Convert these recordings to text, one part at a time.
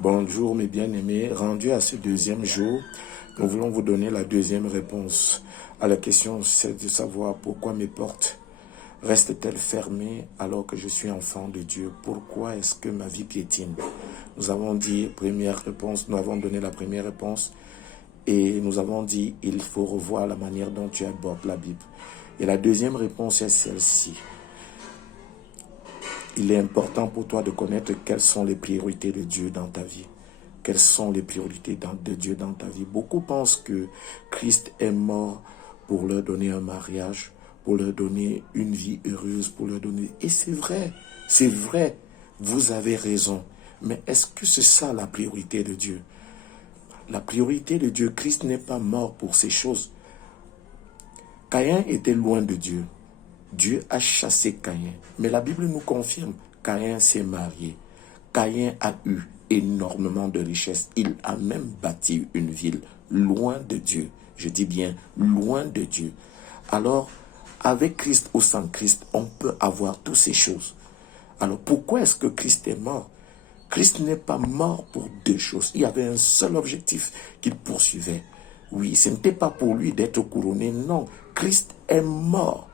Bonjour mes bien-aimés, rendu à ce deuxième jour, nous voulons vous donner la deuxième réponse à la question, c'est de savoir pourquoi mes portes restent-elles fermées alors que je suis enfant de Dieu? Pourquoi est-ce que ma vie piétine? Nous avons dit, première réponse, nous avons donné la première réponse et nous avons dit, il faut revoir la manière dont tu abordes la Bible. Et la deuxième réponse est celle-ci. Il est important pour toi de connaître quelles sont les priorités de Dieu dans ta vie. Quelles sont les priorités de Dieu dans ta vie? Beaucoup pensent que Christ est mort pour leur donner un mariage, pour leur donner une vie heureuse, pour leur donner... Et c'est vrai, vous avez raison. Mais est-ce que c'est ça la priorité de Dieu? La priorité de Dieu, Christ n'est pas mort pour ces choses. Caïn était loin de Dieu. Dieu a chassé Caïn. Mais la Bible nous confirme, Caïn s'est marié. Caïn a eu énormément de richesses. Il a même bâti une ville loin de Dieu. Je dis bien loin de Dieu. Alors, avec Christ ou sans Christ, on peut avoir toutes ces choses. Alors, pourquoi est-ce que Christ est mort? Christ n'est pas mort pour deux choses. Il y avait un seul objectif qu'il poursuivait. Oui, ce n'était pas pour lui d'être couronné. Non, Christ est mort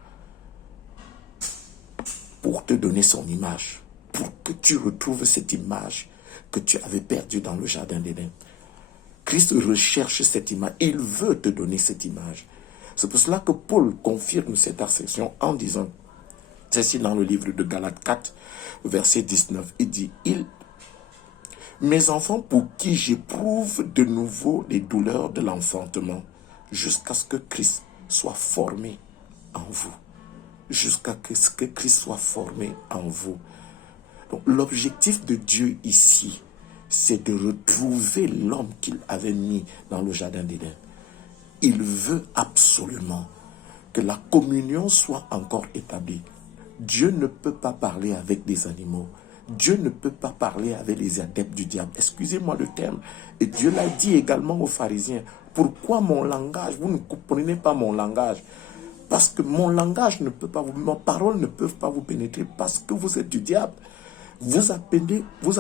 pour te donner son image, pour que tu retrouves cette image que tu avais perdue dans le jardin d'Éden. Christ recherche cette image, il veut te donner cette image. C'est pour cela que Paul confirme cette assertion en disant, c'est ici dans le livre de Galates 4, verset 19, il dit, mes enfants pour qui j'éprouve de nouveau les douleurs de l'enfantement, jusqu'à ce que Christ soit formé en vous. Jusqu'à ce que Christ soit formé en vous. Donc, l'objectif de Dieu ici, c'est de retrouver l'homme qu'il avait mis dans le jardin d'Éden. Il veut absolument que la communion soit encore établie. Dieu ne peut pas parler avec des animaux. Dieu ne peut pas parler avec les adeptes du diable. Excusez-moi le terme. Et Dieu l'a dit également aux pharisiens. Pourquoi mon langage? Vous ne comprenez pas mon langage. Parce que mon langage ne peut pas vous, mes paroles ne peuvent pas vous pénétrer parce que vous êtes du diable. Vous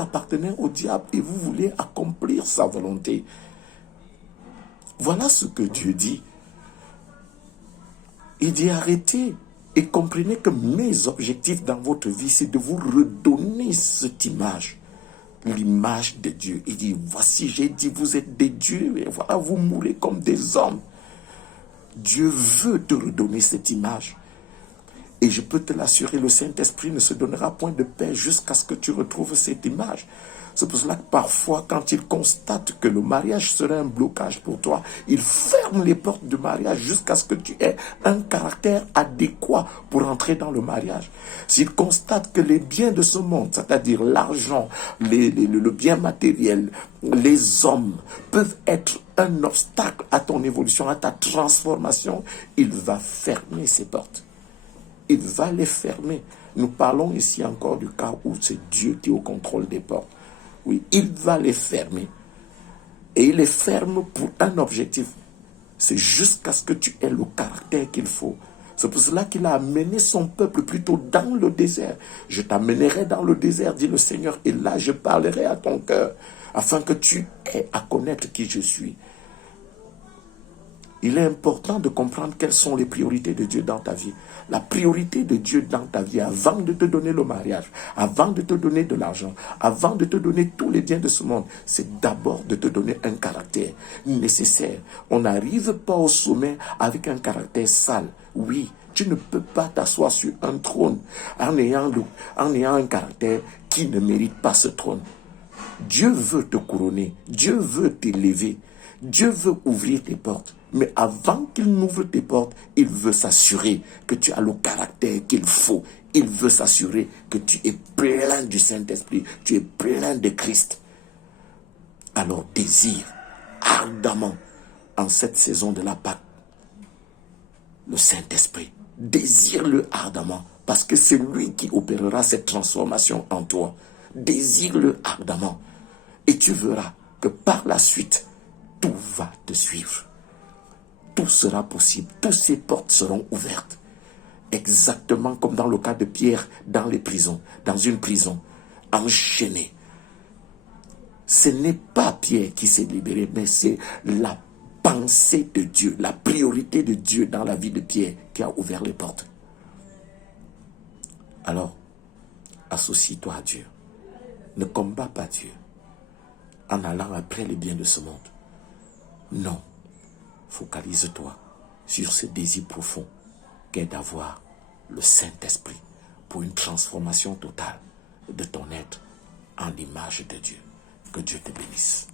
appartenez au diable et vous voulez accomplir sa volonté. Voilà ce que Dieu dit. Il dit arrêtez et comprenez que mes objectifs dans votre vie, c'est de vous redonner cette image. L'image de Dieu. Il dit, voici, j'ai dit, vous êtes des dieux et voilà, vous mourrez comme des hommes. Dieu veut te redonner cette image. Et je peux te l'assurer, le Saint-Esprit ne se donnera point de paix jusqu'à ce que tu retrouves cette image. C'est pour cela que parfois, quand il constate que le mariage serait un blocage pour toi, il ferme les portes du mariage jusqu'à ce que tu aies un caractère adéquat pour entrer dans le mariage. S'il constate que les biens de ce monde, c'est-à-dire l'argent, le bien matériel, les hommes peuvent être un obstacle à ton évolution, à ta transformation, il va fermer ses portes. Il va les fermer. Nous parlons ici encore du cas où c'est Dieu qui est au contrôle des portes. Oui, il va les fermer. Et il les ferme pour un objectif. C'est jusqu'à ce que tu aies le caractère qu'il faut. C'est pour cela qu'il a amené son peuple plutôt dans le désert. Je t'amènerai dans le désert, dit le Seigneur, et là je parlerai à ton cœur, afin que tu aies à connaître qui je suis. Il est important de comprendre quelles sont les priorités de Dieu dans ta vie. La priorité de Dieu dans ta vie, avant de te donner le mariage, avant de te donner de l'argent, avant de te donner tous les biens de ce monde, c'est d'abord de te donner un caractère nécessaire. On n'arrive pas au sommet avec un caractère sale. Oui, tu ne peux pas t'asseoir sur un trône en ayant un caractère qui ne mérite pas ce trône. Dieu veut te couronner, Dieu veut t'élever, Dieu veut ouvrir tes portes. Mais avant qu'il n'ouvre tes portes, il veut s'assurer que tu as le caractère qu'il faut. Il veut s'assurer que tu es plein du Saint-Esprit, tu es plein de Christ. Alors désire ardemment en cette saison de la Pâque le Saint-Esprit. Désire-le ardemment parce que c'est lui qui opérera cette transformation en toi. Désire-le ardemment et tu verras que par la suite, tout va te suivre. Tout sera possible. Toutes ces portes seront ouvertes. Exactement comme dans le cas de Pierre dans les prisons, dans une prison, enchaîné. ce n'est pas Pierre qui s'est libéré, mais c'est la pensée de Dieu, la priorité de Dieu dans la vie de Pierre qui a ouvert les portes. Alors, associe-toi à Dieu. Ne combats pas Dieu en allant après les biens de ce monde. Non, focalise-toi sur ce désir profond qu'est d'avoir le Saint-Esprit pour une transformation totale de ton être en l'image de Dieu. Que Dieu te bénisse.